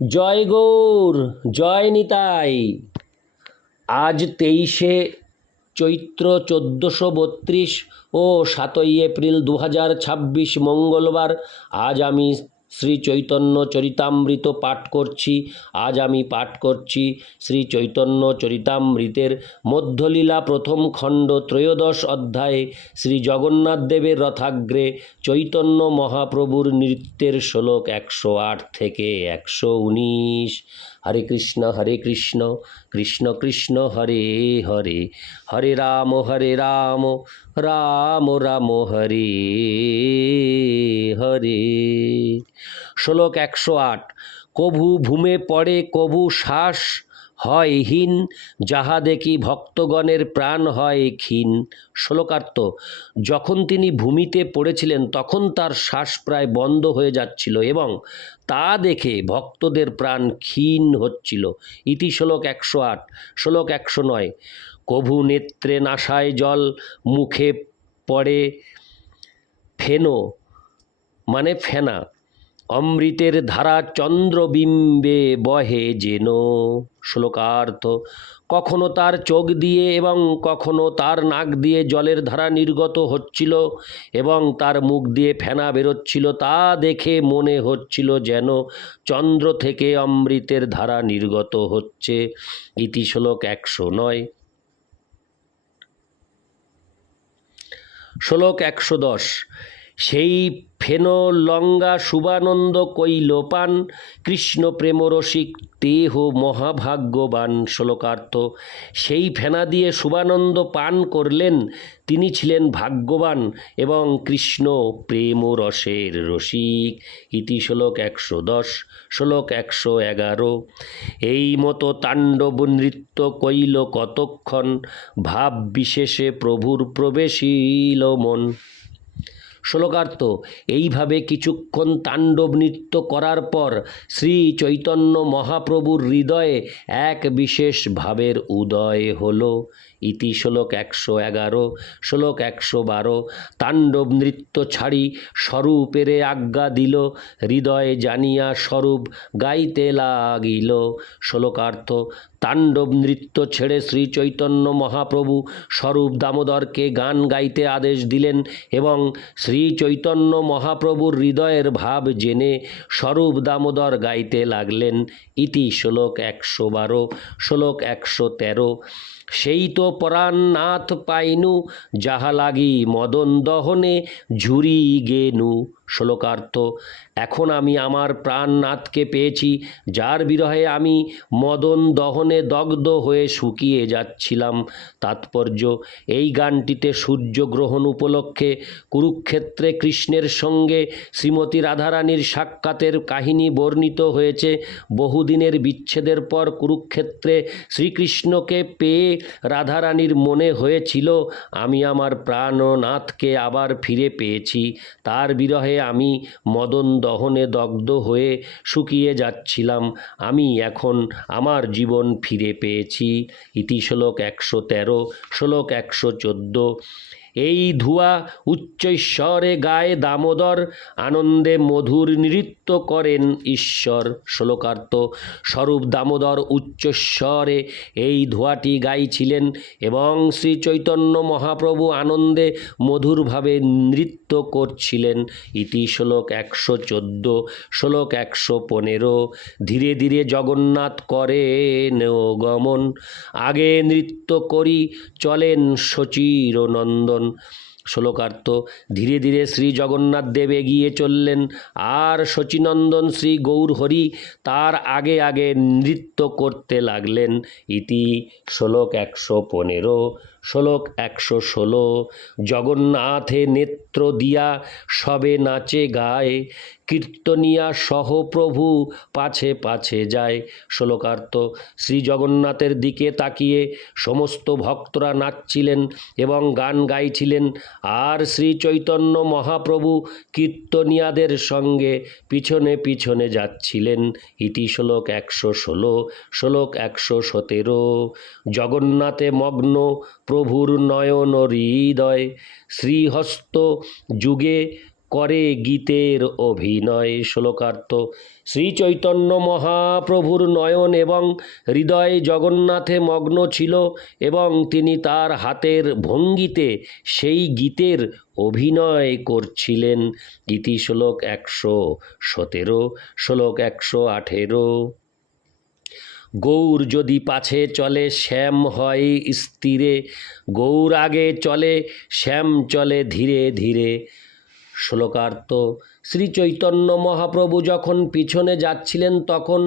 জয় গৌর, জয় নিতাই। আজ 23শে চৈত্র 1432 ও 7ই এপ্রিল 2026 মঙ্গলবার। আজ আমি শ্রী চৈতন্য চরিতামৃত পাঠ করছি। আজ আমি পাঠ করছি শ্রী চৈতন্য চরিতামৃতের মধ্যলীলা প্রথম খণ্ড 13 অধ্যায়ে শ্রী জগন্নাথ দেবের রথাগ্রে চৈতন্য মহাপ্রভুর নৃত্যের শ্লোক 108 থেকে 119। হরে কৃষ্ণ কৃষ্ণ কৃষ্ণ হরে হরে, হরে রাম রাম রাম হরে হরে। শ্লোক 108। কভু ভূমে পড়ে কভু শ্বাস হয় হীন, যাহা দেখি ভক্তগণের প্রাণ হয় ক্ষীণ। শ্লোকার্থ: যখন তিনি ভূমিতে পড়েছিলেন তখন তার শ্বাস প্রায় বন্ধ হয়ে যাচ্ছিল এবং তা দেখে ভক্তদের প্রাণ ক্ষীণ হচ্ছিল। ইতি শ্লোক 108। শ্লোক 109। কভু নেত্রে নাসায় জল, মুখে পড়ে ফেনো মানে ফেনা, অমৃতের ধারা চন্দ্রবিম্বে বহে যেন। শ্লোকার্থ: কখনো তার চোখ দিয়ে এবং কখনো তার নাক দিয়ে জলের ধারা নির্গত হচ্ছিল এবং তার মুখ দিয়ে ফেনা বেরোচ্ছিল। তা দেখে মনে হচ্ছিল যেন চন্দ্র থেকে অমৃতের ধারা নির্গত হচ্ছে। ইতি শ্লোক 109। শ্লোক 110। সেই ফেনো লঙ্গা শুভানন্দ কইল পান, কৃষ্ণ প্রেমরসিক দেহ মহাভাগ্যবান। শ্লোকার্থ: সেই ফেনা দিয়ে শুভানন্দ পান করলেন, তিনি ছিলেন ভাগ্যবান এবং কৃষ্ণ প্রেমরসের রসিক। ইতি শ্লোক 110। শ্লোক 111। এই মতো তাণ্ডব নৃত্য কইল কতক্ষণ, ভাব বিশেষে প্রভুর প্রবেশিল মন। শ্লোকার্থ: এইভাবে কিছুক্ষণ তাণ্ডব নৃত্য করার পর শ্রী চৈতন্য মহাপ্রভুর হৃদয়ে এক বিশেষ ভাবের উদয় হল। ইতি শ্লোক 111। শ্লোক 112। তাণ্ডব নৃত্য ছাড়ি স্বরূপের আজ্ঞা দিল, হৃদয়ে জানিয়া স্বরূপ গাইতে লাগিল। শ্লোকার্থ: তাণ্ডব নৃত্য ছেড়ে শ্রী চৈতন্য মহাপ্রভু স্বরূপ দামোদরকে গান গাইতে আদেশ দিলেন এবং শ্রী চৈতন্য মহাপ্রভুর হৃদয়ের ভাব জেনে স্বরূপ দামোদর গাইতে লাগলেন। ইতি শ্লোক 112। শ্লোক 113। সেই তো পরাণনাথ পাইনু, যাহা লাগি মদন দহনে ঝুরি গেনু। শ্লোকার্থ: এখন আমি আমার প্রাণনাথকে পেয়েছি, যার বিরহে আমি মদন দহনে দগ্ধ হয়ে শুকিয়ে যাচ্ছিলাম। তাৎপর্য: এই গানটিতে সূর্যগ্রহণ উপলক্ষে কুরুক্ষেত্রে কৃষ্ণের সঙ্গে শ্রীমতী রাধারানীর সাক্ষাতের কাহিনী বর্ণিত হয়েছে। বহুদিনের বিচ্ছেদের পর কুরুক্ষেত্রে শ্রীকৃষ্ণকে পেয়ে রাধারানীর মনে হয়েছিল, আমি আমার প্রাণনাথকে আবার ফিরে পেয়েছি। তার বিরহে আমি মদন দহনে দগ্ধ হয়ে শুকিয়ে যাচ্ছিলাম। আমি এখন আমার জীবন ফিরে পেয়েছি। ইতি শ্লোক 113। শ্লোক 114। এই ধুয়া উচ্চৈঃস্বরে গায়ে দামোদর, আনন্দে মধুর নৃত্য করেন ঈশ্বর। শ্লোকার্থ: স্বরূপ দামোদর উচ্চস্বরে এই ধোঁয়াটি গাইছিলেন এবং শ্রী চৈতন্য মহাপ্রভু আনন্দে মধুরভাবে নৃত্য করছিলেন। ইতি শ্লোক 114। শ্লোক 115। ধীরে ধীরে জগন্নাথ করেন গমন, আগে নৃত্য করি চলেন শচীর নন্দন। শ্লোকার্থ: ধীরে ধীরে শ্রী জগন্নাথ দেব এগিয়ে চললেন আর শচীনন্দন শ্রী গৌরহরি তার আগে আগে নৃত্য করতে লাগলেন। ইতি শ্লোক 115। শ্লোক 116। জগন্নাথে নেত্র দিয়া সবে নাচে গায়, কীর্তনিয়া সহ প্রভু পাছে পাছে যায়। শ্লোকার্থ: শ্রী জগন্নাথের দিকে তাকিয়ে সমস্ত ভক্তরা নাচছিলেন এবং গান গাইছিলেন আর শ্রী চৈতন্য মহাপ্রভু কীর্তনিয়াদের সঙ্গে পিছনে পিছনে যাচ্ছিলেন। ইতি শ্লোক 116। শ্লোক 117। জগন্নাথে মগ্ন প্রভুর নয়ন হৃদয়, শ্রীহস্ত যুগে করে গীতের অভিনয়। শ্লোকার্থ। শ্রী চৈতন্য মহাপ্রভুর নয়ন এবং হৃদয় জগন্নাথে মগ্ন ছিল এবং তিনি তার হাতের ভঙ্গিতে সেই গীতের অভিনয় করছিলেন। ইতি শ্লোক 117। শ্লোক 118। গৌর যদি পাছে চলে শ্যাম হয় স্থিরে, গৌর আগে চলে শ্যাম চলে ধীরে ধীরে। শ্লোকার্থ। শ্রী চৈতন্য মহাপ্রভু যখন পিছনে যাচ্ছিলেন তখন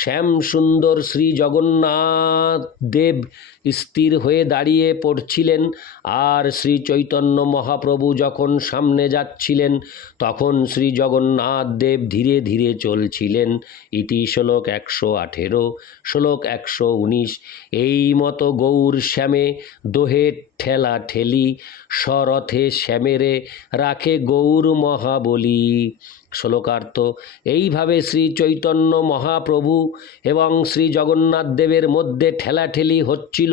শ্যাম সুন্দর শ্রী জগন্নাথ দেব স্থির হয়ে দাঁড়িয়ে পড়ছিলেন, আর শ্রী চৈতন্য মহাপ্রভু যখন সামনে যাচ্ছিলেন তখন শ্রী জগন্নাথ দেব ধীরে ধীরে চলছিলেন। ইতি শ্লোক 118। শ্লোক 119। এই মতো গৌর শ্যামে দোহে ঠেলা ঠেলি, স্বরথে শ্যামেরে রাখে গৌর মহাবলী। শ্লোকার্থ। এইভাবে শ্রী চৈতন্য মহাপ্রভু এবং শ্রী জগন্নাথ দেবের মধ্যে ঠেলাঠেলি হচ্ছিল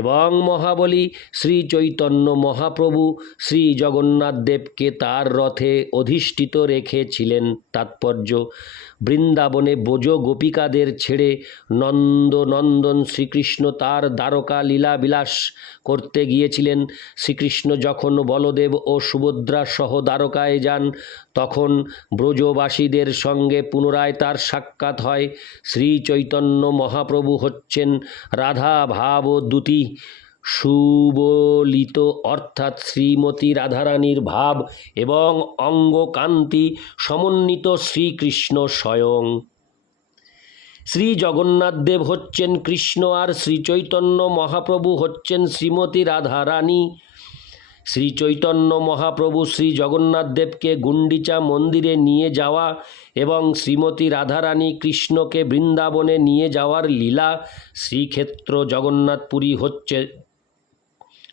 এবং মহাবলী শ্রী চৈতন্য মহাপ্রভু শ্রী জগন্নাথ দেবকে তার রথে অধিষ্ঠিত রেখেছিলেন। তাৎপর্য। বৃন্দাবনে ব্রজ গোপিকাদের ছেড়ে নন্দনন্দন শ্রীকৃষ্ণ তার দ্বারকা লীলা বিলাস করতে গিয়েছিলেন। শ্রীকৃষ্ণ যখন বলদেব ও সুভদ্রা সহ দ্বারকায় যান তখন ব্রজবাসীদের সঙ্গে পুনরায় তার সাক্ষাৎ হয়। শ্রী চৈতন্য মহাপ্রভু হচ্ছেন রাধা ভাব দ্যুতি সুবলিত, অর্থাৎ শ্রীমতী রাধারানীর ভাব এবং অঙ্গকান্তি সমন্বিত শ্রীকৃষ্ণ স্বয়ং। শ্রী জগন্নাথ দেব হচ্ছেন কৃষ্ণ আর শ্রী চৈতন্য মহাপ্রভু হচ্ছেন শ্রীমতী রাধারানী। শ্রী চৈতন্য মহাপ্রভু শ্রী জগন্নাথ দেবকে গুন্ডিচা মন্দিরে নিয়ে যাওয়া এবং শ্রীমতী রাধারানী কৃষ্ণকে বৃন্দাবনে নিয়ে যাওয়ার লীলা। শ্রীক্ষেত্র জগন্নাথপুরী হচ্ছে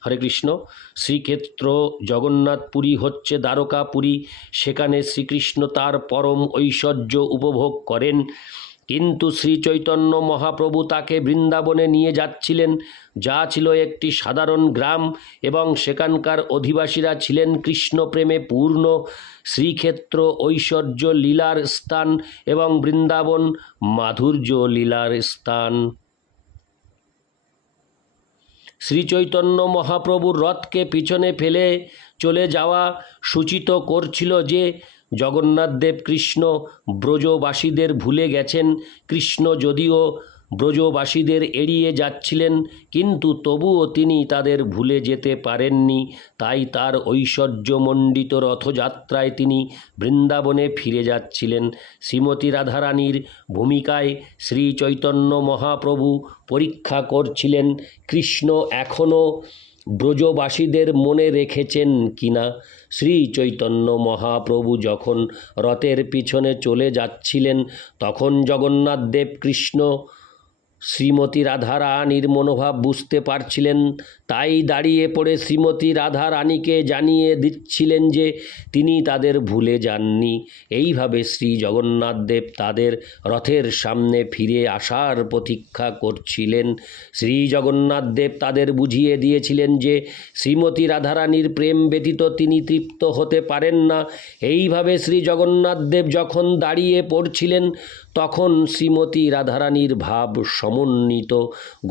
হরে কৃষ্ণ। শ্রীক্ষেত্র জগন্নাথপুরী হচ্ছে দ্বারকাপুরী। সেখানে শ্রীকৃষ্ণ তার পরম ঐশ্বর্য উপভোগ করেন, কিন্তু শ্রী চৈতন্য মহাপ্রভু তাকে বৃন্দাবনে নিয়ে যাচ্ছিলেন, যা ছিল একটি সাধারণ গ্রাম এবং সেখানকার অধিবাসীরা ছিলেন কৃষ্ণ প্রেমে পূর্ণ। শ্রীক্ষেত্র ঐশ্বর্য লীলার স্থান এবং বৃন্দাবন মাধুর্য লীলার স্থান। শ্রী চৈতন্য মহাপ্রভুর রথকে পিছনে ফেলে চলে যাওয়া সূচিত করছিল যে জগন্নাথ দেব কৃষ্ণ ব্রজবাসীদের ভুলে গেছেন। কৃষ্ণ যদিও ব্রজবাসীদের এড়িয়ে যাচ্ছিলেন, কিন্তু তবুও তিনি তাদের ভুলে যেতে পারেননি। তাই তার ঐশ্বর্যমণ্ডিত রথযাত্রায় তিনি বৃন্দাবনে ফিরে যাচ্ছিলেন। শ্রীমতী রাধারানীর ভূমিকায় শ্রী চৈতন্য মহাপ্রভু পরীক্ষা করছিলেন কৃষ্ণ এখনও ব্রজবাসীদের মনে রেখেছেন কিনা। শ্রী চৈতন্য মহাপ্রভু যখন রথের পিছনে চলে যাচ্ছিলেন তখন জগন্নাথ দেব কৃষ্ণ শ্রীমতী রাধারানীর মনোভাব বুঝতে পারছিলেন। তাই দাঁড়িয়ে পড়ে শ্রীমতী রাধারানীকে জানিয়ে দিচ্ছিলেন যে তিনি তাদের ভুলে যাননি। এইভাবে শ্রী জগন্নাথ দেব তাদের রথের সামনে ফিরে আসার প্রতীক্ষা করছিলেন। শ্রী জগন্নাথ দেব তাদের বুঝিয়ে দিয়েছিলেন যে শ্রীমতী রাধারানীর প্রেম ব্যতীত তিনি তৃপ্ত হতে পারেন না। এইভাবে শ্রী জগন্নাথ দেব যখন দাঁড়িয়ে পড়ছিলেন তখন শ্রীমতী রাধারানীর ভাব সমন্বিত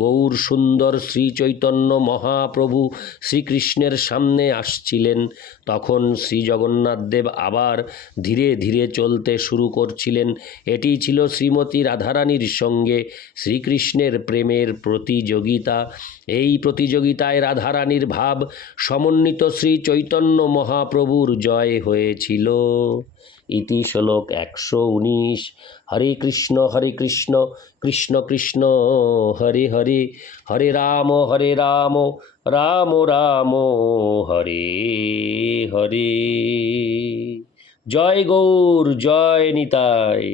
গৌর সুন্দর শ্রী চৈতন্য মহাপ্রভু শ্রীকৃষ্ণের সামনে আসছিলেন। তখন শ্রী জগন্নাথ দেব আবার ধীরে ধীরে চলতে শুরু করছিলেন। এটি ছিল শ্রীমতী রাধারানীর সঙ্গে শ্রীকৃষ্ণের প্রেমের প্রতিযোগিতা। এই প্রতিযোগিতায় রাধারানীর ভাব সমন্বিত শ্রী চৈতন্য মহাপ্রভুর জয় হয়েছিল। ইতি শ্লোক 119। হরে কৃষ্ণ কৃষ্ণ কৃষ্ণ হরে হরে, হরে রাম রাম রাম হরে হরে। জয় গৌর, জয় নিতাই।